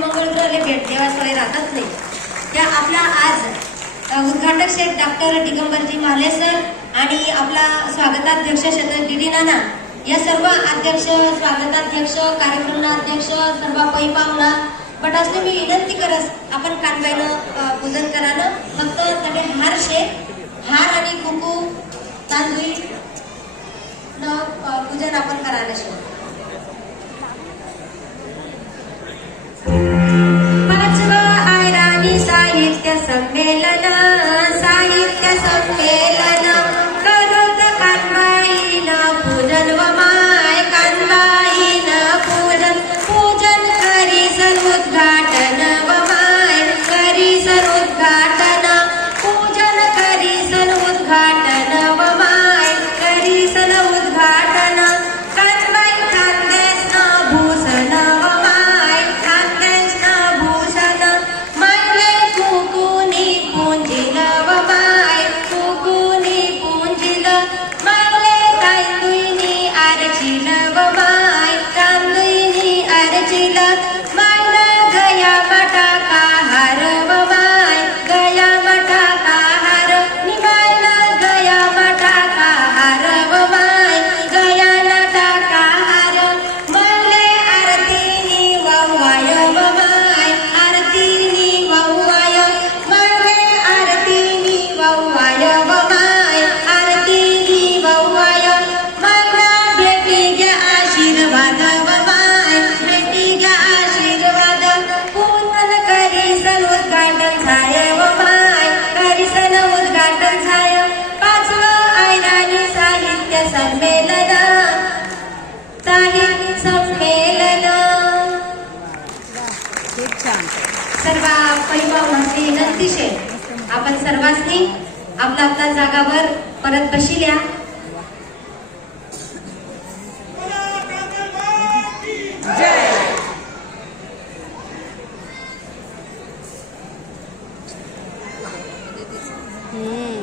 मंगळग्रह भेट देवाशिवाय राहतच नाही. त्या आपला आज उद्घाटक शेख डॉक्टर दिगंबरजी महाले सर आणि आपला स्वागताध्यक्ष शेतक डी नाना या सर्व अध्यक्ष स्वागताध्यक्ष कार्यक्रमना अध्यक्ष सर्व पै पाहुणा बटासने मी विनंती करस आपण कानबाईनं पूजन करानं. फक्त त्याने हार शे हार आणि कुकू तांदूळ पूजन आपण करायला शिकू ahí. छान सर्व परिवारांची विनंती शे आपण सर्वांनी आपला आपल्या जागावर परत बशिल्या Hmm.